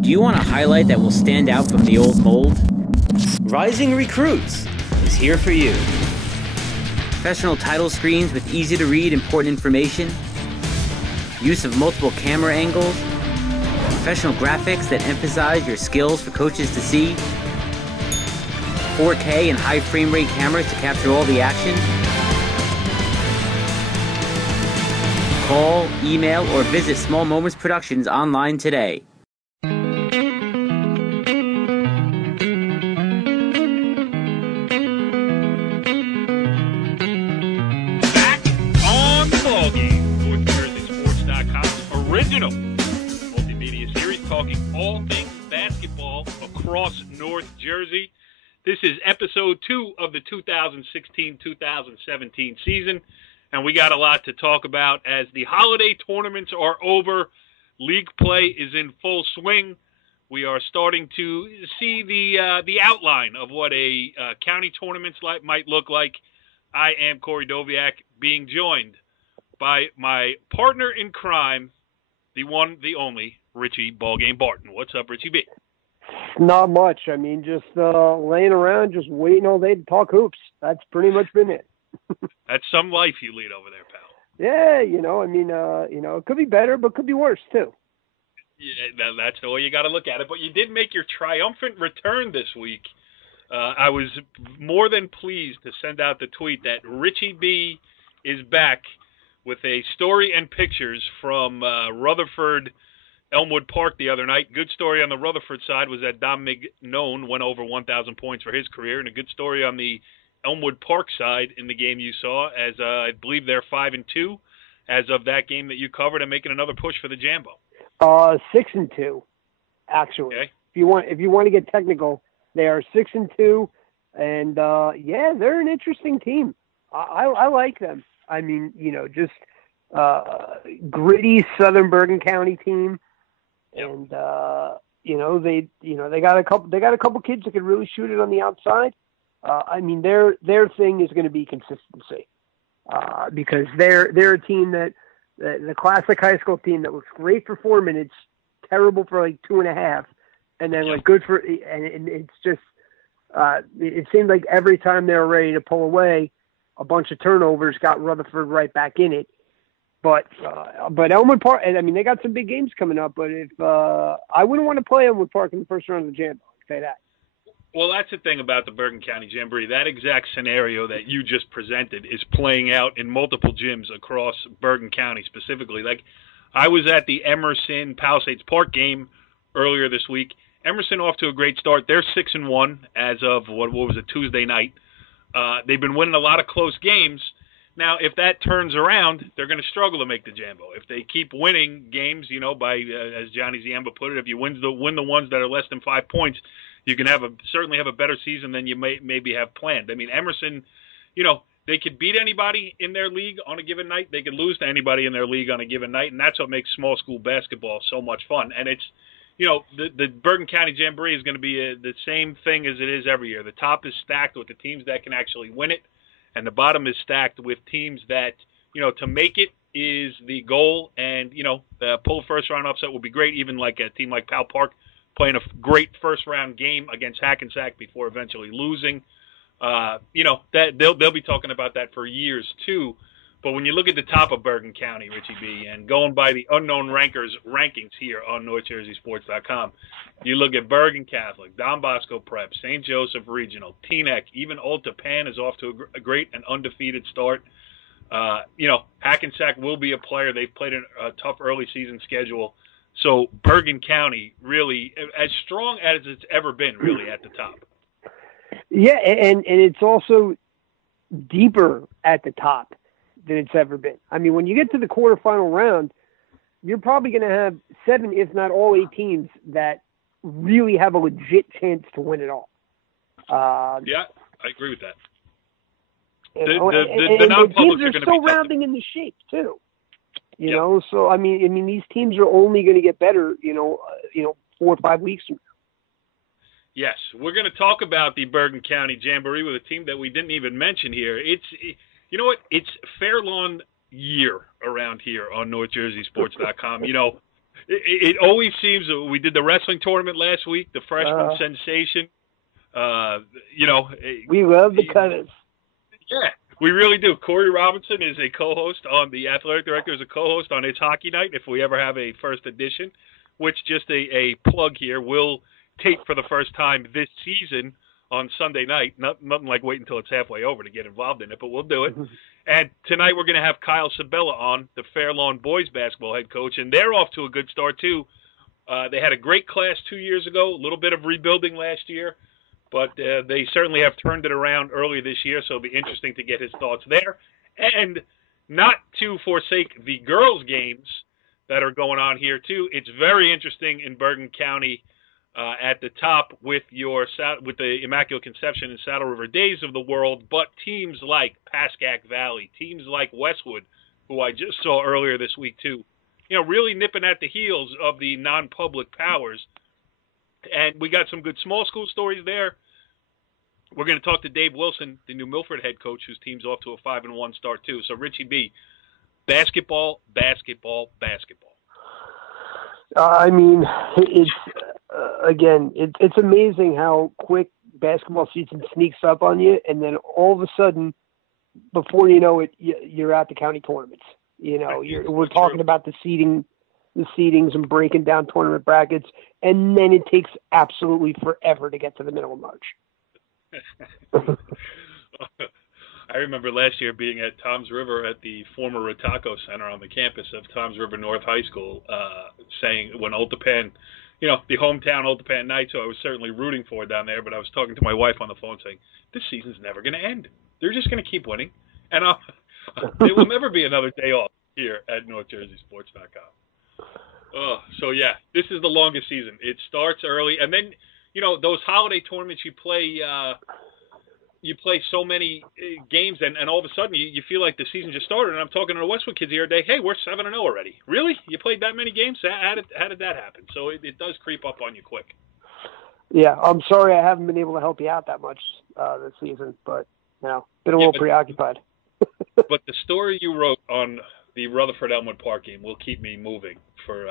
Do you want a highlight that will stand out from the old mold? Rising Recruits is here for you. Professional title screens with easy-to-read important information, use of multiple camera angles, professional graphics that emphasize your skills for coaches to see, 4K and high frame rate cameras to capture all the action. Call, email, or visit Small Moments Productions online today. Original multimedia series talking all things basketball across North Jersey. This is episode 2 of the 2016-2017 season, and we got a lot to talk about as the holiday tournaments are over. League play is in full swing. We are starting to see the outline of what a county tournament might look like. I am Corey Doviak, being joined by my partner in crime, the one, the only, Richie Ballgame Barton. What's up, Richie B? Not much. I mean, just laying around, just waiting all day to talk hoops. That's pretty much been it. That's some life you lead over there, pal. Yeah, it could be better, but could be worse, too. Yeah, that's the way you got to look at it. But you did make your triumphant return this week. I was more than pleased to send out the tweet that Richie B is back with a story and pictures from Rutherford Elmwood Park the other night. Good story on the Rutherford side was that Dom Mignone went over 1,000 points for his career, and a good story on the Elmwood Park side in the game you saw, as I believe they're 5-2 as of that game that you covered, and making another push for the Jambo. 6-2, actually. Okay. If you want to get technical, they are 6-2, and they're an interesting team. I like them. I mean, just gritty Southern Bergen County team, and they got a couple kids that could really shoot it on the outside. I mean, their thing is going to be consistency, because they're a team that the classic high school team that looks great for 4 minutes, terrible for like 2.5, and then like good for, and it's just it seemed like every time they were ready to pull away, a bunch of turnovers got Rutherford right back in it. But Elmwood Park, I mean, they got some big games coming up, but if I wouldn't want to play Elmwood Park in the first round of the Jamboree, I'll say that. Well, that's the thing about the Bergen County Jamboree. That exact scenario that you just presented is playing out in multiple gyms across Bergen County specifically. Like, I was at the Emerson Palisades Park game earlier this week. Emerson off to a great start. They're 6-1 as of, what was it, Tuesday night. They've been winning a lot of close games. Now, if that turns around, they're going to struggle to make the Jambo. If they keep winning games, by as Johnny Ziemba put it, if you win the ones that are less than 5 points, you can certainly have a better season than you maybe have planned. I mean, Emerson, they could beat anybody in their league on a given night. They could lose to anybody in their league on a given night, and that's what makes small school basketball so much fun. And it's, the Bergen County Jamboree is going to be the same thing as it is every year. The top is stacked with the teams that can actually win it, and the bottom is stacked with teams that, to make it is the goal. And, the pull first-round upset would be great, even like a team like Pal Park playing a great first-round game against Hackensack before eventually losing. That they'll be talking about that for years, too. But when you look at the top of Bergen County, Richie B, and going by the unknown rankers rankings here on NorthJerseySports.com, you look at Bergen Catholic, Don Bosco Prep, St. Joseph Regional, Teaneck, even Old Tapan is off to a great and undefeated start. Hackensack will be a player. They've played a tough early season schedule. So Bergen County really as strong as it's ever been, really, at the top. Yeah, and it's also deeper at the top than it's ever been. I mean, when you get to the quarterfinal round, you're probably going to have 7, if not all 8 teams that really have a legit chance to win it all. Yeah, I agree with that. The non-publics are still rounding in the shape too. You know, so I mean, these teams are only going to get better. 4 or 5 weeks from now. Yes, we're going to talk about the Bergen County Jamboree with a team that we didn't even mention here. You know what? It's Fair Lawn year around here on NorthJerseySports.com. It always seems we did the wrestling tournament last week, the freshman sensation. We love the cutters. Yeah, we really do. Corey Robinson is a co-host on the athletic director is a co-host on It's Hockey Night. If we ever have a first edition, which just a plug here, will tape for the first time this season on Sunday night. Nothing like waiting until it's halfway over to get involved in it, but we'll do it. And tonight we're going to have Kyle Sabella on, the Fair Lawn boys basketball head coach, and they're off to a good start too. They had a great class 2 years ago, a little bit of rebuilding last year, but they certainly have turned it around early this year, so it'll be interesting to get his thoughts there. And not to forsake the girls' games that are going on here too. It's very interesting in Bergen County at the top with the Immaculate Conception and Saddle River Days of the world, but teams like Pascack Valley, teams like Westwood, who I just saw earlier this week too, really nipping at the heels of the non-public powers. And we got some good small school stories there. We're going to talk to Dave Wilson, the new Milford head coach, whose team's off to a 5-1 start too. So Richie B, basketball. I mean, it's it's amazing how quick basketball season sneaks up on you, and then all of a sudden, before you know it, you're at the county tournaments. We're talking about the seedings and breaking down tournament brackets, and then it takes absolutely forever to get to the middle of March. I remember last year being at Toms River at the former Rotaco Center on the campus of Toms River North High School, saying when Old Tappan, the hometown Old Tappan Knights, who I was certainly rooting for down there, but I was talking to my wife on the phone saying, this season's never going to end. They're just going to keep winning. And there will never be another day off here at NorthJerseySports.com. So, yeah, this is the longest season. It starts early. And then, those holiday tournaments you play so many games, and all of a sudden you feel like the season just started. And I'm talking to the Westwood kids the other day, hey, we're 7-0 already. Really? You played that many games? How did that happen? So it does creep up on you quick. Yeah, I'm sorry I haven't been able to help you out that much this season, but been a little preoccupied. But the story you wrote on the Rutherford Elmwood Park game will keep me moving for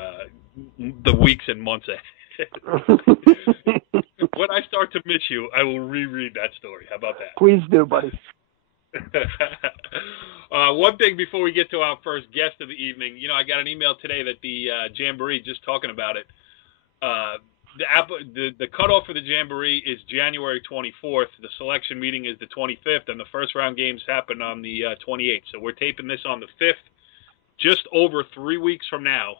the weeks and months ahead. When I start to miss you, I will reread that story. How about that? Please do, buddy. One thing before we get to our first guest of the evening, I got an email today that the Jamboree, just talking about it, the cutoff for the Jamboree is January 24th. The selection meeting is the 25th, and the first round games happen on the 28th. So we're taping this on the 5th. Just over 3 weeks from now,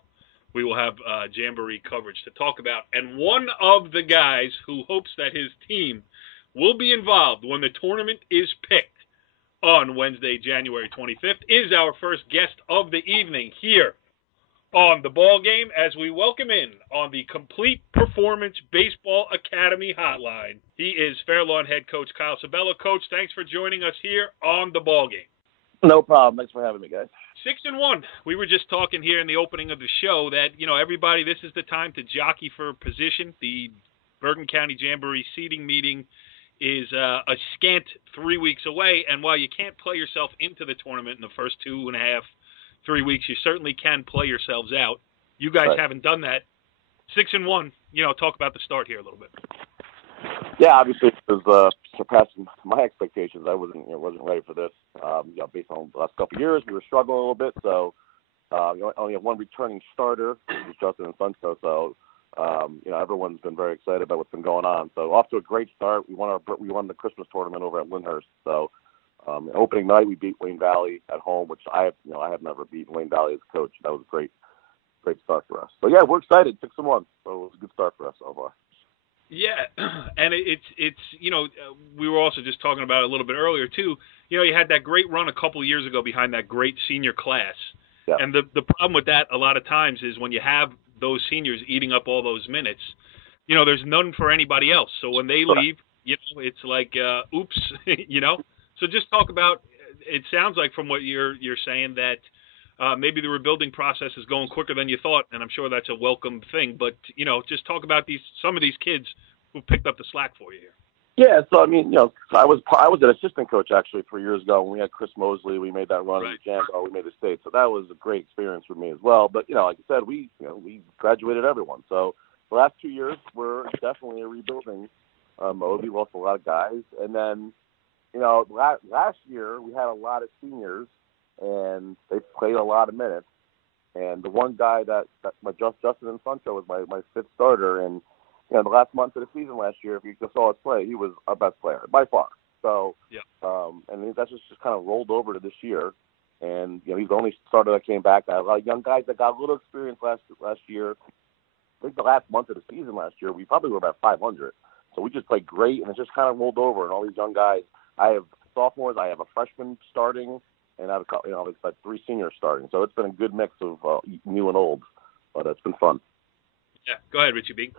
we will have Jamboree coverage to talk about. And one of the guys who hopes that his team will be involved when the tournament is picked on Wednesday, January 25th, is our first guest of the evening here on the Ballgame, as we welcome in on the Complete Performance Baseball Academy hotline. He is Fair Lawn head coach Kyle Sabella. Coach, thanks for joining us here on the Ballgame. No problem. Thanks for having me, guys. 6-1. We were just talking here in the opening of the show that, everybody, this is the time to jockey for position. The Bergen County Jamboree seeding meeting is a scant 3 weeks away, and while you can't play yourself into the tournament in the first 2.5, 3 weeks, you certainly can play yourselves out. You guys haven't done that. 6-1. Talk about the start here a little bit. Yeah, obviously it was surpassing my expectations. I wasn't ready for this. Based on the last couple of years, we were struggling a little bit. So, only have one returning starter, which is Justin and Sunco. So, everyone's been very excited about what's been going on. So, off to a great start. We won the Christmas tournament over at Lyndhurst. So, opening night we beat Wayne Valley at home, which I have never beaten Wayne Valley as a coach. That was a great start for us. So, yeah, we're excited. 6-1. So it was a good start for us so far. Yeah, and it's we were also just talking about it a little bit earlier too. You had that great run a couple of years ago behind that great senior class, and the problem with that a lot of times is when you have those seniors eating up all those minutes, there's none for anybody else. So when they leave, it's like oops, So just talk about. It sounds like from what you're saying that. Maybe the rebuilding process is going quicker than you thought, and I'm sure that's a welcome thing. But, just talk about some of these kids who picked up the slack for you here. Yeah, so I mean, so I was an assistant coach actually 3 years ago when we had Chris Mosley. We made that run in Jambo. We made the state, so that was a great experience for me as well. But like I said, we graduated everyone. So the last 2 years were definitely a rebuilding mode. We lost a lot of guys, and then last year we had a lot of seniors, and they played a lot of minutes. And the one guy that Justin Infranto was my fifth starter, and the last month of the season last year, if you just saw us play, he was our best player by far. So, and that's just kind of rolled over to this year. And he's the only starter that came back. I had a lot of young guys that got a little experience last year. I think the last month of the season last year, we probably were about 500. So we just played great, and it just kind of rolled over. And all these young guys, I have sophomores, I have a freshman starting, and I have it's like 3 seniors starting. So it's been a good mix of new and old, but it's been fun. Yeah, go ahead, Richie B.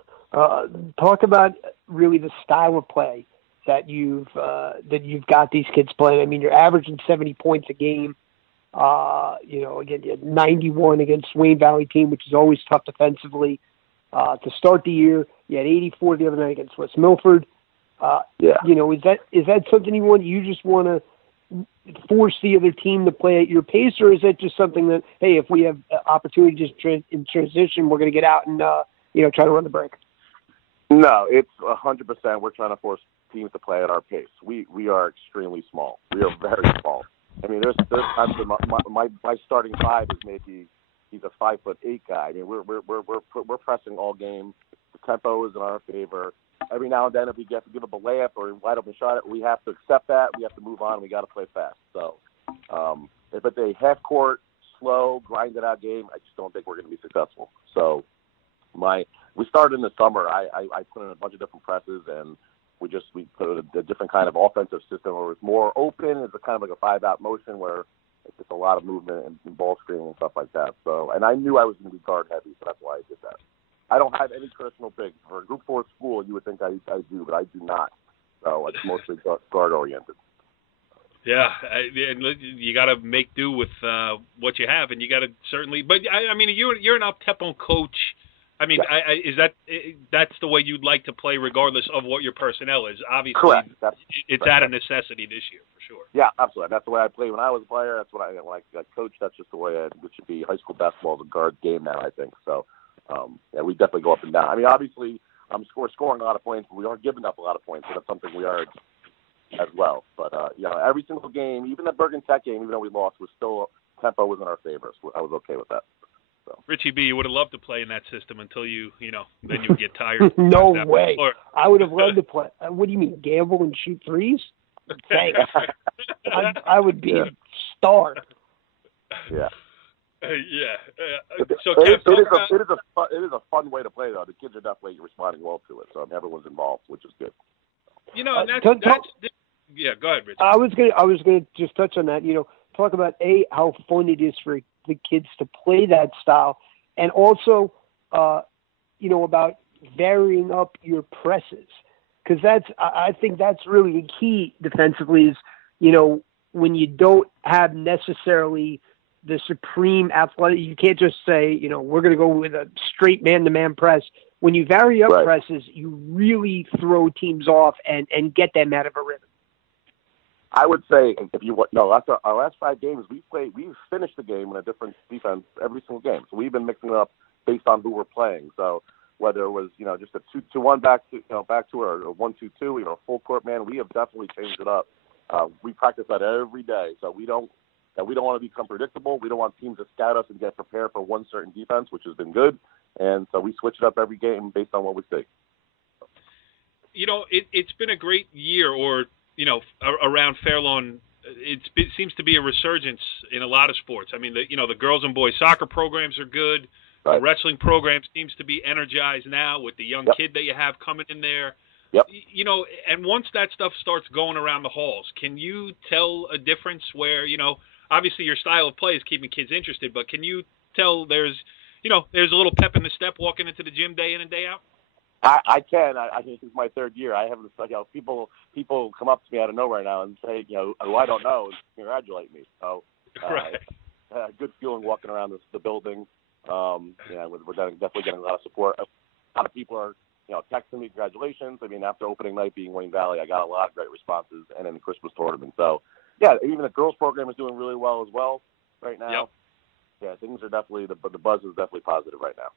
Talk about really the style of play that you've got these kids playing. I mean, you're averaging 70 points a game. Again, you had 91 against Wayne Valley team, which is always tough defensively. To start the year, you had 84 the other night against West Milford. Is that something you just want to force the other team to play at your pace, or is that just something that, hey, if we have opportunity just in transition, we're going to get out and try to run the break? No, it's 100%. We're trying to force teams to play at our pace. We are extremely small. We are very small. I mean, there's times when my starting five is maybe he's a 5'8" guy. I mean, we're pressing all game. The tempo is in our favor. Every now and then, if we get to give up a layup or a wide open shot, we have to accept that. We have to move on. We got to play fast. So, if it's a half court, slow, grinded out game, I just don't think we're going to be successful. So, we started in the summer. I put in a bunch of different presses, and we put a different kind of offensive system where it's more open. It's a kind of like a 5-out motion where it's just a lot of movement and ball screening and stuff like that. So, and I knew I was going to be guard heavy, so that's why I did that. I don't have any traditional bigs. For a Group 4 school, you would think I do, but I do not. So it's mostly guard oriented. Yeah, and you got to make do with what you have, and you got to certainly. But I mean, you're an up-tempo coach. I mean, yeah. That's the way you'd like to play, regardless of what your personnel is. Obviously, correct. It's at a necessity this year for sure. Yeah, absolutely. That's the way I played when I was a player. That's what I like. Coach, that's just the way it should be. High school basketball is a guard game now, I think. So, we definitely go up and down. I mean, obviously, we're scoring a lot of points, but we are giving up a lot of points. So that's something we are as well. But every single game, even the Bergen Tech game, even though we lost, was still tempo was in our favor. So I was okay with that. So. Richie B, you would have loved to play in that system until then you would get tired. No way. I would have loved to play. What do you mean, gamble and shoot threes? Thanks. I would be a star. Yeah. So it is a fun way to play, though. The kids are definitely responding well to it, so everyone's involved, which is good. And that's yeah. Go ahead, Richie. I was gonna just touch on that. Talk about how fun it is for the kids to play that style, and also, about varying up your presses, because I think that's really the key defensively. Is when you don't have necessarily the supreme athletic, you can't just say we're going to go with a straight man-to-man press. When you vary up presses, you really throw teams off and get them out of a rhythm. I would say after our last 5 games, we've finished the game in a different defense every single game. So we've been mixing it up based on who we're playing. So whether it was just a 2-2-1 back to or a 1-2-2, a full court man, we have definitely changed it up. We practice that every day, so we don't want to become predictable. We don't want teams to scout us and get prepared for one certain defense, which has been good. And so we switch it up every game based on what we see. It's been a great year, around Fairlawn. It seems to be a resurgence in a lot of sports. I mean, the girls and boys soccer programs are good. Right. The wrestling program seems to be energized now with the young kid that you have coming in there. Yep. And once that stuff starts going around the halls, can you tell a difference where, obviously your style of play is keeping kids interested, but can you tell there's a little pep in the step walking into the gym day in and day out? I can. I think this is my 3rd year. I haven't. People come up to me out of nowhere now and say, who I don't know, and congratulate me. So, good feeling walking around the building. We're definitely getting a lot of support. A lot of people are texting me congratulations. I mean, after opening night being Wayne Valley, I got a lot of great responses, and in the Christmas tournament. So, yeah, even the girls program is doing really well as well right now. Yep. Yeah, things are definitely the buzz is definitely positive right now.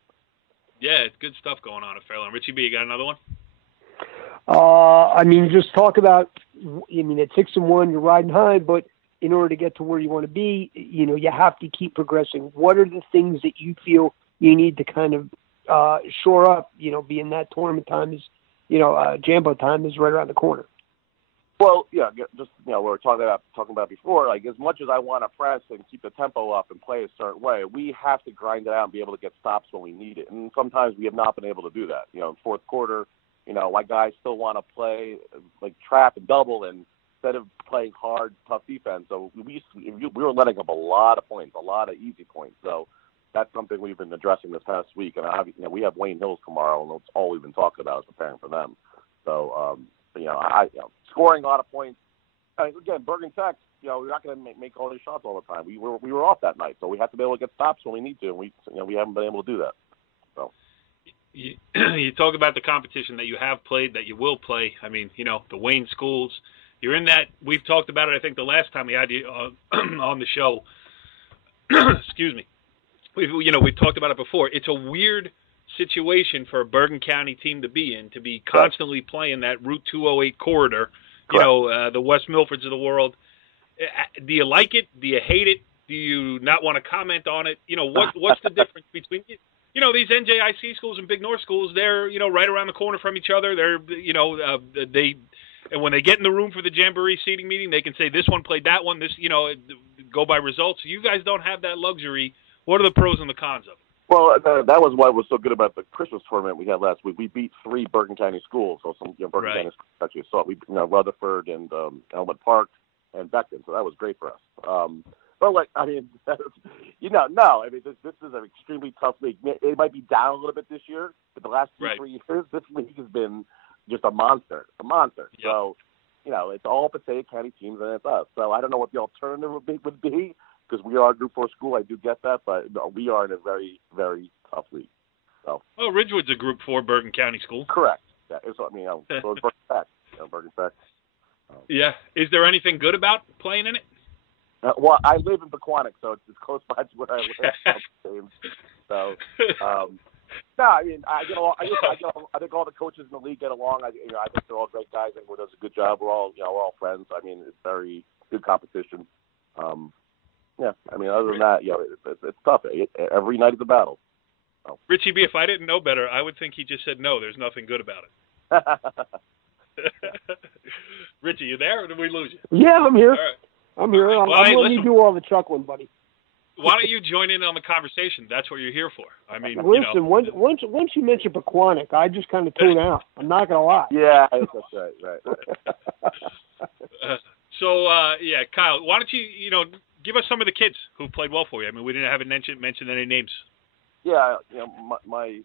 Yeah, it's good stuff going on at Fairlawn. Richie B, you got another one? I mean, just talk about. I mean, at 6-1, you're riding high, but in order to get to where you want to be, you have to keep progressing. What are the things that you feel you need to kind of shore up? Being that tournament time is, Jambo time is right around the corner. Well, yeah, just we were talking about before. Like, as much as I want to press and keep the tempo up and play a certain way, we have to grind it out and be able to get stops when we need it. And sometimes we have not been able to do that. In fourth quarter, my guys still want to play like trap and double, and instead of playing hard, tough defense. So we were letting up a lot of points, a lot of easy points. So that's something we've been addressing this past week. And we have Wayne Hills tomorrow, and that's all we've been talking about is preparing for them. So. Scoring a lot of points. Again, Bergen Tech, we're not going to make all these shots all the time. We were off that night, so we have to be able to get stops when we need to, and we haven't been able to do that. So you talk about the competition that you have played, that you will play. I mean, the Wayne schools. You're in that. We've talked about it. I think the last time we had you on the show. Excuse me. We've talked about it before. It's a weird situation for a Bergen County team to be in, to be constantly playing that Route 208 corridor, the West Milfords of the world. Do you like it? Do you hate it? Do you not want to comment on it? What's the difference between, these NJIC schools and Big North schools, they're, right around the corner from each other. They're, and when they get in the room for the Jamboree seating meeting, they can say this one played that one, this, go by results. You guys don't have that luxury. What are the pros and the cons of it? Well, that was what was so good about the Christmas tournament we had last week. We beat 3 Bergen County schools, so some Bergen County schools actually saw it. We Rutherford and Elmwood Park and Beckton, so that was great for us. But no, I mean, this is an extremely tough league. It might be down a little bit this year, but the last 2-3 years, this league has been just a monster. Yep. So, it's all Passaic County teams and it's us. So I don't know what the alternative would be. Because we are a Group 4 school, I do get that, but we are in a very, very tough league. So. Well, Ridgewood's a Group 4 Bergen County school. Correct. Yeah, so is Bergen Tech. Bergen Tech. Yeah. Is there anything good about playing in it? Well, I live in Pequannock, so it's close by to where I live. So, no, I mean, I think all the coaches in the league get along. I think they're all great guys. Everyone does a good job. We're all friends. I mean, it's very good competition. Yeah, I mean, other than that, it's tough. Every night is a battle. So. Richie B, if I didn't know better, I would think he just said no. There's nothing good about it. Richie, you there, or did we lose you? Yeah, I'm here. All right. I'm here. Well, I'm letting you do all the chuckling, buddy. Why don't you join in on the conversation? That's what you're here for. I mean, listen. Once you mention Pequannock, I just kind of tune out. I'm not gonna lie. Yeah, that's right. So, Kyle, why don't you, give us some of the kids who played well for you. I mean, we haven't mentioned any names. Yeah, my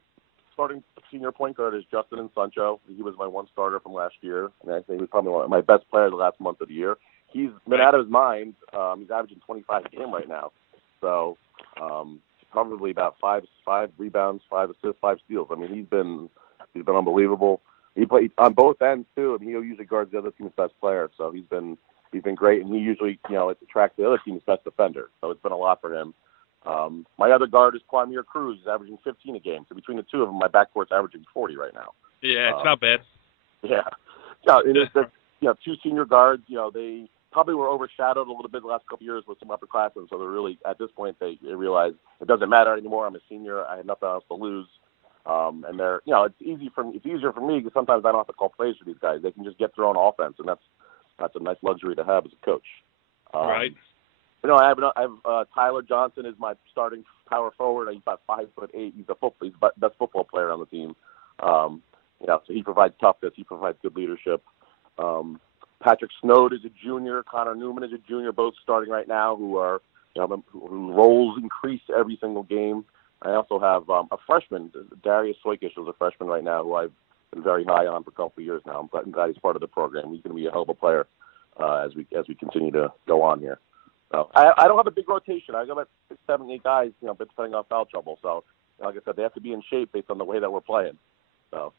starting senior point guard is Justin Sancho. He was my one starter from last year, and I think he was probably my best player the last month of the year. He's been out of his mind. He's averaging 25 a game right now. So probably about 5 rebounds, 5 assists, 5 steals. I mean, he's been unbelievable. He played on both ends too. I mean, he usually guards the other team's best player. So he's been great, and he usually attracts the other team's best defender. So it's been a lot for him. My other guard is Quamir Cruz. He's averaging 15 a game. So between the two of them, my backcourt's averaging 40 right now. Yeah, it's not bad. Yeah. No, it's two senior guards. They probably were overshadowed a little bit the last couple of years with some upperclassmen. So they're really, at this point, they realize it doesn't matter anymore. I'm a senior. I had nothing else to lose. And they're, it's easier for me because sometimes I don't have to call plays for these guys. They can just get their own offense, and that's a nice luxury to have as a coach. Right. I have Tyler Johnson is my starting power forward. He's about 5'8". He's the best football player on the team. So he provides toughness. He provides good leadership. Patrick Snowd is a junior. Connor Newman is a junior. Both starting right now. Who roles increase every single game. I also have a freshman, Darius Soikish, is a freshman right now, who I've been very high on for a couple of years now. I'm glad he's part of the program. He's going to be a hell of a player as we continue to go on here. So I don't have a big rotation. I got about 6, 7, 8 guys, but depending on foul trouble. So like I said, they have to be in shape based on the way that we're playing. So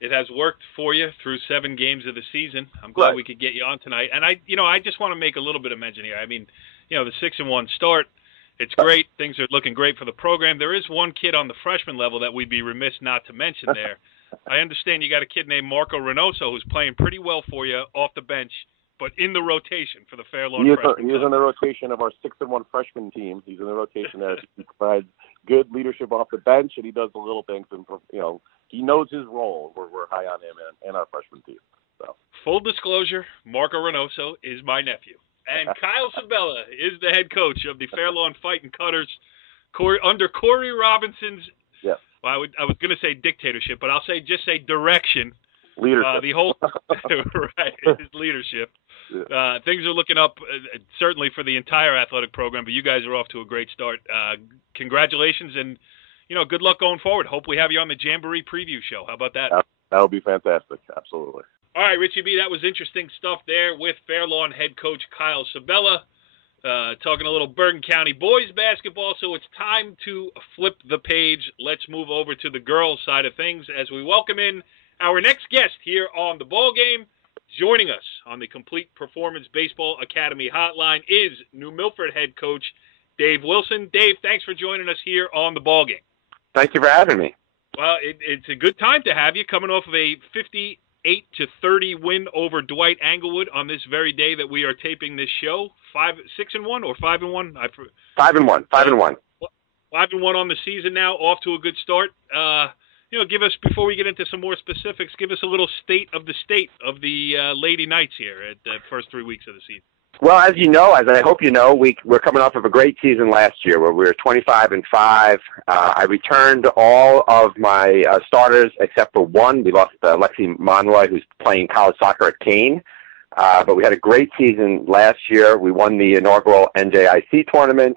It has worked for you through 7 games of the season. I'm glad we could get you on tonight. And I just want to make a little bit of mention here. I mean, the 6-1 start, it's great. Things are looking great for the program. There is one kid on the freshman level that we'd be remiss not to mention there. I understand you got a kid named Marco Reynoso who's playing pretty well for you off the bench, but in the rotation for the Fair Lawn freshman. He is in the rotation of our 6-1 freshman team. He's in the rotation there. He provides good leadership off the bench, and he does the little things. And he knows his role. We're high on him and our freshman team. So full disclosure, Marco Reynoso is my nephew, and Kyle Sabella is the head coach of the Fair Lawn Fighting Cutters under Corey Robinson's. Yes. Well, I was going to say dictatorship, but I'll just say direction. Leadership. The whole right, his leadership. Yeah. Things are looking up, certainly for the entire athletic program, but you guys are off to a great start. Congratulations, and good luck going forward. Hope we have you on the Jamboree preview show. How about that? That would be fantastic. Absolutely. All right, Richie B., that was interesting stuff there with Fair Lawn head coach Kyle Sabella, talking a little Bergen County boys basketball. So it's time to flip the page. Let's move over to the girls' side of things as we welcome in our next guest here on the Ballgame. Joining us on the Complete Performance Baseball Academy hotline is New Milford head coach Dave Wilson. Dave, thanks for joining us here on the Ballgame. Thank you for having me. Well, it's a good time to have you, coming off of a 58-30 win over Dwight Englewood on this very day that we are taping this show. 6-1 or 5-1? 5-1. 5-1. 5-1 on the season now, off to a good start. Give us, before we get into some more specifics, give us a little state of the Lady Knights here at the first 3 weeks of the season. Well, as you know, as I hope you know, we're coming off of a great season last year where we were 25-5. I returned all of my starters except for one. We lost Lexi Monroy, who's playing college soccer at Kane. But we had a great season last year. We won the inaugural NJIC Tournament.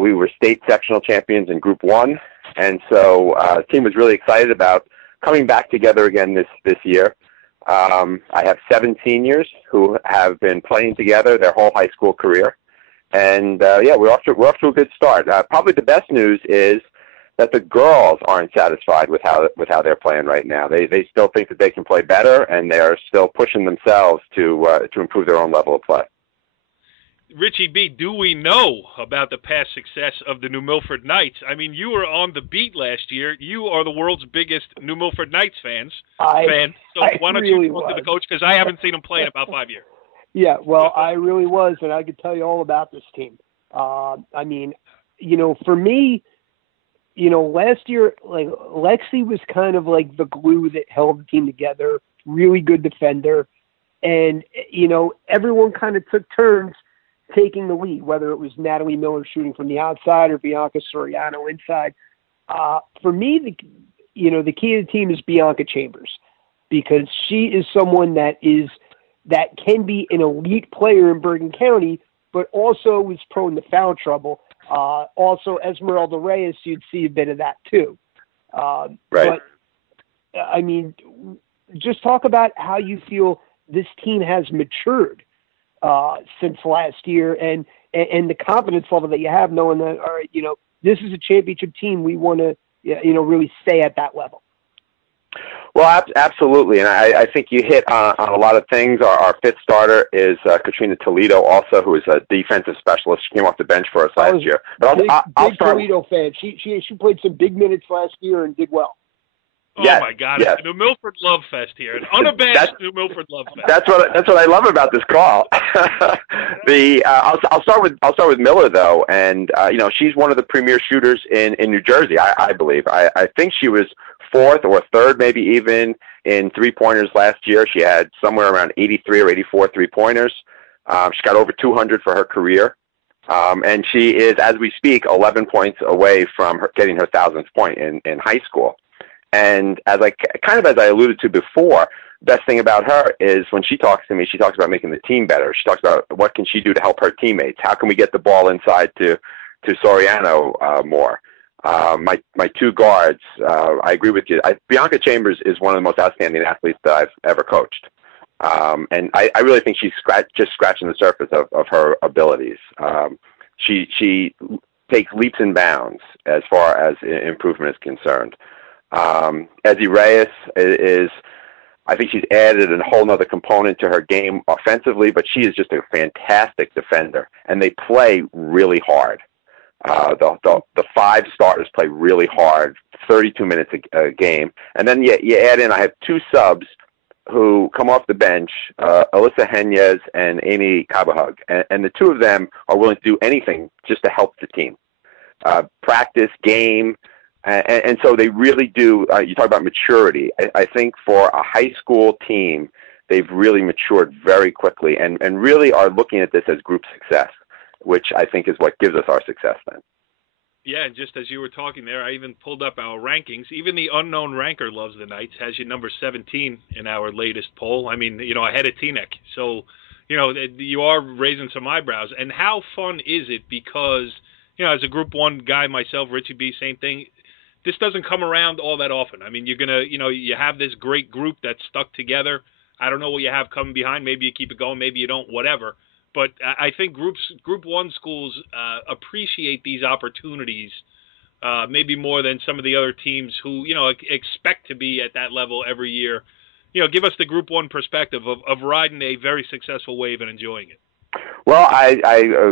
We were state sectional champions in Group 1. And so the team was really excited about coming back together again this year. I have 7 seniors who have been playing together their whole high school career. And, we're off to a good start. Probably the best news is that the girls aren't satisfied with how they're playing right now. They still think that they can play better, and they're still pushing themselves to improve their own level of play. Richie B., do we know about the past success of the New Milford Knights? I mean, you were on the beat last year. You are the world's biggest New Milford Knights fan. So why don't you talk to the coach? Because I haven't seen him play in about 5 years. Yeah, well, I really was, and I could tell you all about this team. For me, last year, like, Lexi was kind of like the glue that held the team together, really good defender. And, everyone kind of took turns taking the lead, whether it was Natalie Miller shooting from the outside or Bianca Soriano inside. For me, the key to the team is Bianca Chambers, because she is someone that can be an elite player in Bergen County, but also is prone to foul trouble. Also, Esmeralda Reyes, you'd see a bit of that too. Right. But, just talk about how you feel this team has matured since last year, and the confidence level that you have, knowing that, all right, this is a championship team. We want to, really stay at that level. Well, absolutely, and I think you hit on a lot of things. Our fifth starter is Katrina Toledo, also, who is a defensive specialist. She came off the bench for us last year. But I'll big Toledo fan. She played some big minutes last year and did well. Oh, yes, my God! Yes. New Milford Love Fest here, an unabashed New Milford Love Fest. That's what I love about this call. I'll start with Miller though, and she's one of the premier shooters in New Jersey. I believe. I think she was 4th or 3rd, maybe even in 3-pointers last year. She had somewhere around 83 or 84 3-pointers. She got over 200 for her career, and she is, as we speak, 11 points away from getting her 1,000th point in high school. And as I alluded to before, the best thing about her is when she talks to me, she talks about making the team better. She talks about what can she do to help her teammates. How can we get the ball inside to Soriano more? My 2 guards, I agree with you. Bianca Chambers is one of the most outstanding athletes that I've ever coached. And I really think she's just scratching the surface of her abilities. She takes leaps and bounds as far as improvement is concerned. Ezzy Reyes is, I think she's added a whole other component to her game offensively, but she is just a fantastic defender, and they play really hard. The 5 starters play really hard, 32 minutes a game, and then you add in, I have 2 subs who come off the bench, Alyssa Henez and Amy Cabahug, and the 2 of them are willing to do anything just to help the team. Practice, game, and so they really do. You talk about maturity. I think for a high school team, they've really matured very quickly and really are looking at this as group success, which I think is what gives us our success then. Yeah, and just as you were talking there, I even pulled up our rankings. Even the unknown ranker loves the Knights, has you number 17 in our latest poll. I mean, ahead of Teaneck. So, you are raising some eyebrows. And how fun is it? Because, as a Group 1 guy myself, Richie B, same thing. This doesn't come around all that often. I mean, you're going to, you have this great group that's stuck together. I don't know what you have coming behind. Maybe you keep it going. Maybe you don't, whatever. But I think Group 1 schools appreciate these opportunities maybe more than some of the other teams who, expect to be at that level every year. Give us the Group 1 perspective of riding a very successful wave and enjoying it. Well, I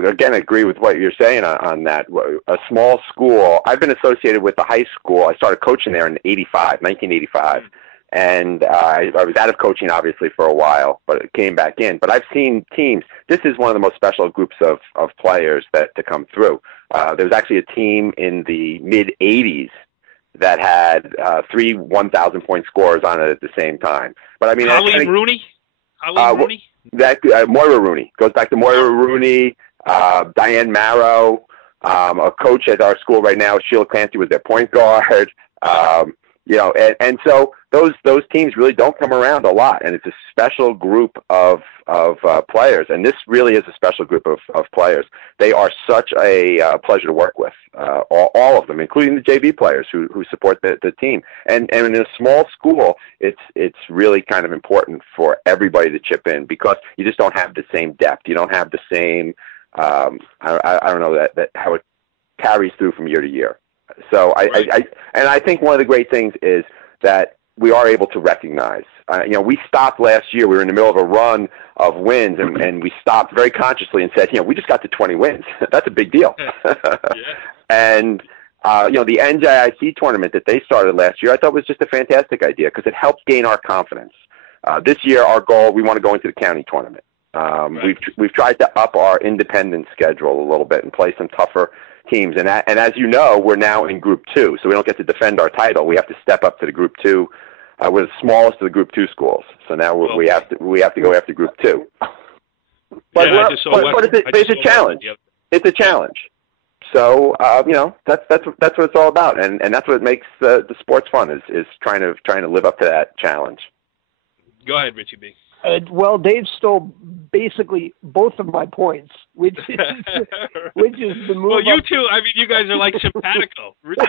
again agree with what you're saying on that. A small school, I've been associated with the high school. I started coaching there in 1985. And I was out of coaching, obviously, for a while, but it came back in. But I've seen teams. This is one of the most special groups of players to come through. There was actually a team in the mid-'80s that had 3 1,000-point scorers on it at the same time. But I mean, Holly Rooney? Moira Rooney. Goes back to Moira Rooney, Diane Marrow, a coach at our school right now, Sheila Clancy, was their point guard. And so those teams really don't come around a lot, and it's a special group of players, and this really is a special group of players. They are such a pleasure to work with, all of them, including the JV players who support the team. And in a small school, it's really kind of important for everybody to chip in because you just don't have the same depth. You don't have the same I don't know that how it carries through from year to year. So I think one of the great things is that we are able to recognize. We stopped last year. We were in the middle of a run of wins, and we stopped very consciously and said, we just got to 20 wins. That's a big deal. Yeah. And the NJIC tournament that they started last year, I thought was just a fantastic idea because it helps gain our confidence. This year, our goal, we want to go into the county tournament. Right. We've tried to up our independent schedule a little bit and play some tougher teams, and as you know, we're now in Group 2, so we don't get to defend our title. We have to step up to the Group 2. We're the smallest of the Group 2 schools, so now we have to go after Group 2. But it's a challenge. It's a challenge. So that's what it's all about, and that's what makes the sports fun is trying to live up to that challenge. Go ahead, Richie B. Well, Dave stole basically both of my points, which is the move. Well, you two, I mean, you guys are like simpatico. Something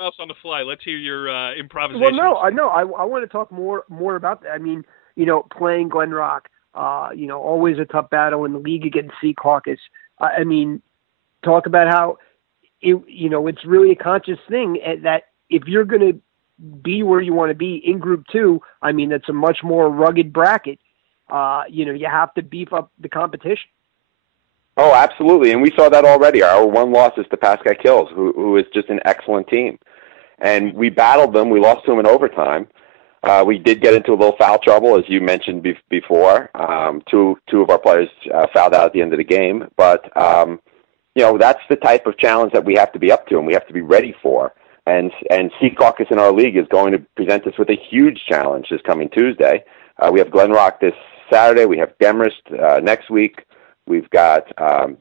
else on the fly. Let's hear your improvisation. Well, no, I want to talk more about that. I mean, playing Glen Rock, always a tough battle in the league against Sea Caucus. I mean, talk about how it's really a conscious thing that if you're going to be where you want to be in Group 2, I mean, it's a much more rugged bracket. You have to beef up the competition. Oh, absolutely. And we saw that already. Our one loss is to Pascack Hills, who is just an excellent team. And we battled them. We lost to them in overtime. We did get into a little foul trouble, as you mentioned before. Two of our players fouled out at the end of the game. But, that's the type of challenge that we have to be up to and we have to be ready for. And Sea Caucus in our league is going to present us with a huge challenge this coming Tuesday. We have Glen Rock this Saturday. We have Demorest next week. We've got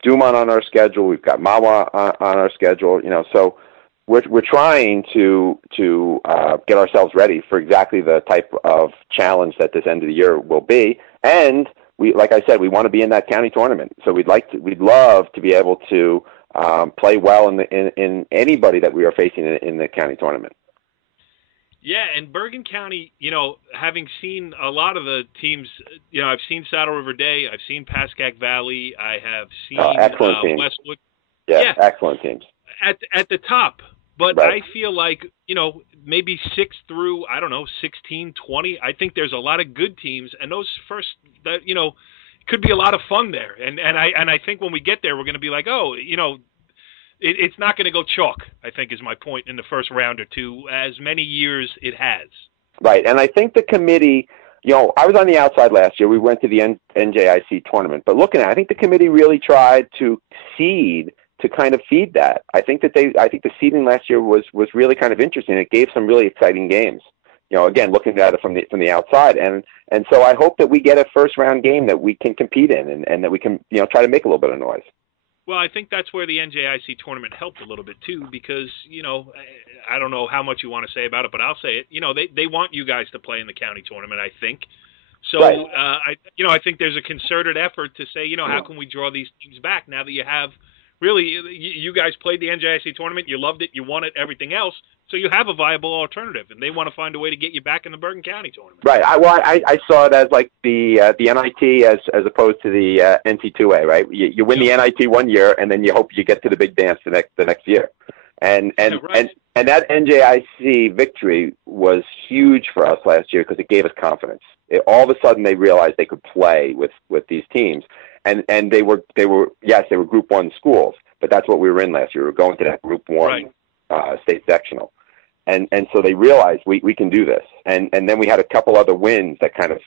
Dumont on our schedule. We've got Mawa on our schedule. So we're trying to get ourselves ready for exactly the type of challenge that this end of the year will be. And like I said, we want to be in that county tournament. So we'd love to be able to play well in anybody that we are facing in the county tournament. Yeah, and Bergen County, having seen a lot of the teams, I've seen Saddle River Day, I've seen Pascack Valley, I have seen excellent team. Westwood. Yeah, excellent teams. At the top. But right. I feel like, maybe 6 through, 16, 20, I think there's a lot of good teams, and those first, could be a lot of fun there. And I think when we get there, we're going to be like, it's not going to go chalk, I think is my point, in the first round or two, as many years it has. Right, and I think the committee, I was on the outside last year. We went to the NJIC tournament. But looking at it, I think the committee really tried to seed to kind of feed that. I think the seeding last year was really kind of interesting. It gave some really exciting games. Again, looking at it from the outside, and so I hope that we get a first round game that we can compete in, and that we can try to make a little bit of noise. Well, I think that's where the NJIC tournament helped a little bit too, because I don't know how much you want to say about it, but I'll say it. They want you guys to play in the county tournament, I think. So right. I think there's a concerted effort to say, how can we draw these teams back now that you have. Really, you guys played the NJIC tournament. You loved it. You won it. Everything else. So you have a viable alternative, and they want to find a way to get you back in the Bergen County tournament. Right. I saw it as like the NIT as opposed to the NC2A. Right. You win the NIT one year, and then you hope you get to the big dance the next year. And that NJIC victory was huge for us last year because it gave us confidence. All of a sudden, they realized they could play with these teams. And they were Group 1 schools, but that's what we were in last year. We were going to that Group 1 state sectional, and so they realized we can do this. And then we had a couple other wins that kind of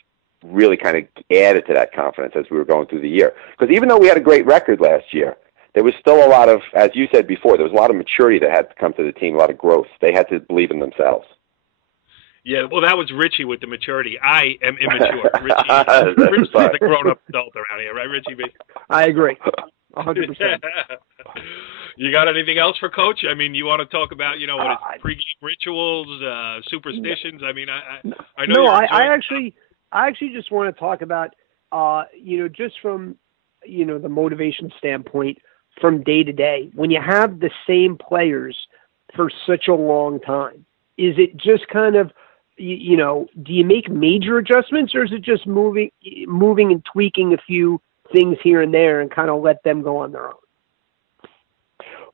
added to that confidence as we were going through the year. Because even though we had a great record last year, there was still a lot of, as you said before, there was a lot of maturity that had to come to the team, a lot of growth. They had to believe in themselves. Yeah, well, that was Richie with the maturity. I am immature. Richie's the grown-up adult around here, right, Richie B? I agree, 100%. You got anything else for Coach? I mean, you want to talk about, what is pregame rituals, superstitions? I mean, I know. No, I actually just want to talk about, just from, the motivation standpoint, from day to day, when you have the same players for such a long time, is it just kind of, do you make major adjustments, or is it just moving and tweaking a few things here and there and kind of let them go on their own?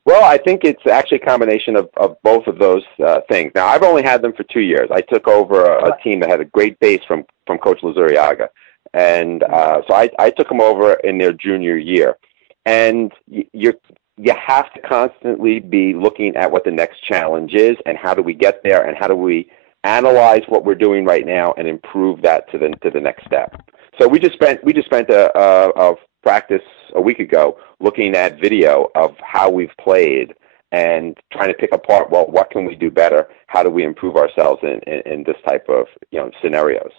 Well, I think it's actually a combination of both of those things. Now, I've only had them for 2 years. I took over a team that had a great base from Coach Lazuriaga. And so I took them over in their junior year. And you have to constantly be looking at what the next challenge is and how do we get there and how do we analyze what we're doing right now and improve that to the next step. So we just spent a practice a week ago looking at video of how we've played and trying to pick apart, well, what can we do better? How do we improve ourselves in this type of scenarios?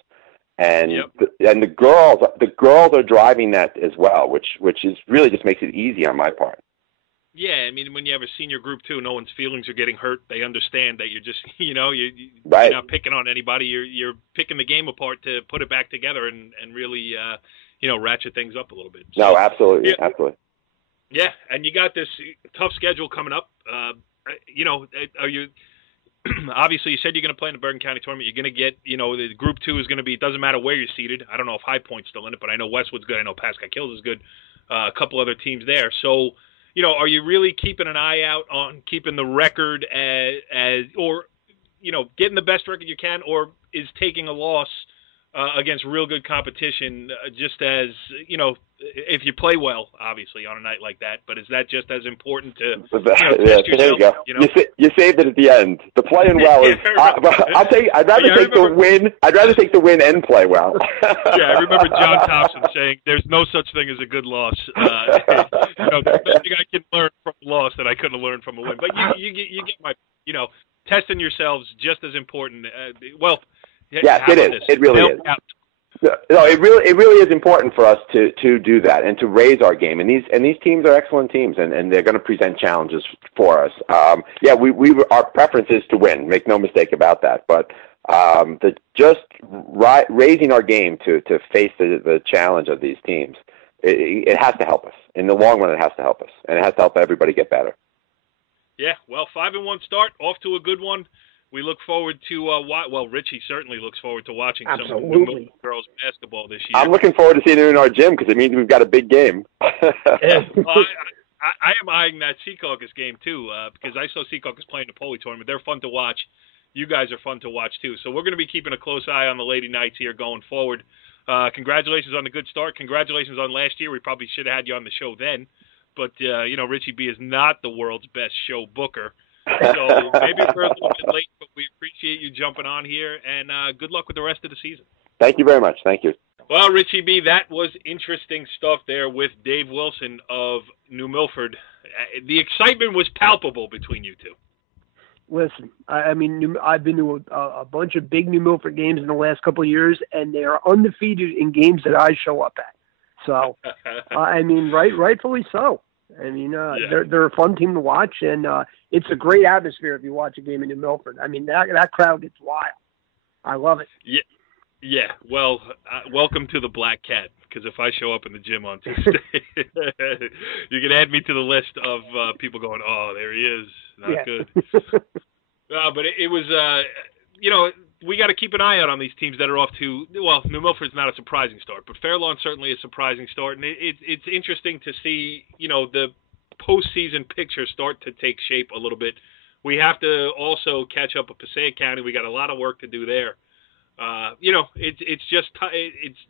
And the girls are driving that as well, which is really just makes it easy on my part. Yeah, I mean, when you have a senior group too, no one's feelings are getting hurt. They understand that you're just, you're not picking on anybody. You're picking the game apart to put it back together and really, ratchet things up a little bit. So, no, absolutely, absolutely. Yeah, and you got this tough schedule coming up. Are you? Obviously, you said you're going to play in the Bergen County Tournament. You're going to get, the Group 2 is going to be, it doesn't matter where you're seated. I don't know if High Point's still in it, but I know Westwood's good. I know Pasco Hills is good. A couple other teams there. So, are you really keeping an eye out on keeping the record or getting the best record you can, or is taking a loss against real good competition just as, if you play well, obviously, on a night like that, but is that just as important to test yourself? There you go. You saved it at the end. The playing well is. I'd rather take the win. I'd rather take the win and play well. Yeah, I remember John Thompson saying, "There's no such thing as a good loss. There's nothing I can learn from a loss that I couldn't have learned from a win." But you get my, testing yourselves just as important. Yes, it is. It really is. No, it really is important for us to do that and to raise our game. And these teams are excellent teams, and they're going to present challenges for us. Our preference is to win. Make no mistake about that. But raising our game to face the challenge of these teams, it has to help us. In the long run, it has to help us, and it has to help everybody get better. Yeah, 5-1 start, off to a good one. We look forward to, Richie certainly looks forward to watching some of the girls basketball this year. I'm looking forward to seeing her in our gym because it means we've got a big game. I am eyeing that Sea Caucus game too, because I saw Sea Caucus playing the Poli tournament. They're fun to watch. You guys are fun to watch too. So we're going to be keeping a close eye on the Lady Knights here going forward. Congratulations on the good start. Congratulations on last year. We probably should have had you on the show then. But, Richie B is not the world's best show booker. So maybe we're a little bit late, but we appreciate you jumping on here. And good luck with the rest of the season. Thank you very much. Thank you. Well, Richie B, that was interesting stuff there with Dave Wilson of New Milford. The excitement was palpable between you two. Listen, I've been to a bunch of big New Milford games in the last couple of years, and they are undefeated in games that I show up at. So, rightfully so. They're a fun team to watch, and it's a great atmosphere if you watch a game in New Milford. That crowd gets wild. I love it. Yeah. Well, welcome to the Black Cat, because if I show up in the gym on Tuesday, you can add me to the list of people going, oh, there he is. Not good. But it was, we got to keep an eye out on these teams that are off to, well, New Milford's not a surprising start, but Fairlawn certainly a surprising start. And it's interesting to see, the postseason picture start to take shape a little bit. We have to also catch up with Passaic County. We got a lot of work to do there. It's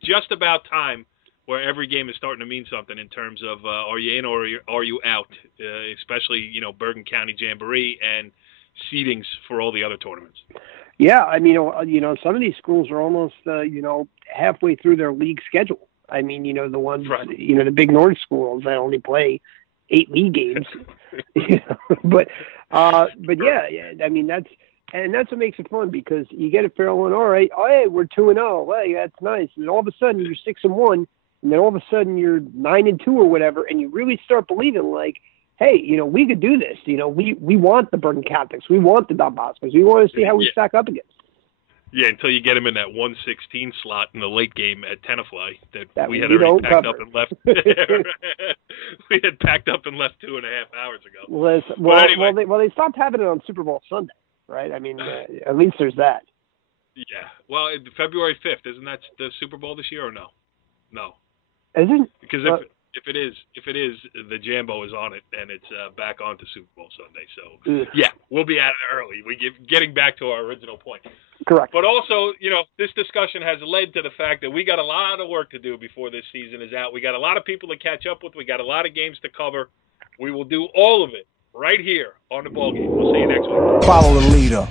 just about time where every game is starting to mean something in terms of are you in or are you out, especially, Bergen County Jamboree and seedings for all the other tournaments. Yeah, some of these schools are almost, halfway through their league schedule. The ones, right. The big North schools that only play 8 league games. But yeah, that's what makes it fun, because you get a Fairlawn, all right, oh, hey, we're 2-0, hey, that's nice. And all of a sudden you're 6-1, and then all of a sudden you're 9-2 or whatever, and you really start believing, like, hey, we could do this. We want the Bergen Catholics, we want the Don Boscos, we want to see how we stack up against. Yeah, until you get them in that 116 slot in the late game at Tenafly that we had already packed up and left. We had packed up and left 2.5 hours ago. Anyway. They stopped having it on Super Bowl Sunday, right? At least there's that. Yeah. Well, February 5th, isn't that the Super Bowl this year or no? No. Isn't? Because if it is, the Jambo is on it, and it's back on to Super Bowl Sunday. So, yeah, we'll be at it early. Getting back to our original point. Correct. But also, this discussion has led to the fact that we got a lot of work to do before this season is out. We got a lot of people to catch up with. We got a lot of games to cover. We will do all of it right here on the Ballgame. We'll see you next week. Follow the leader.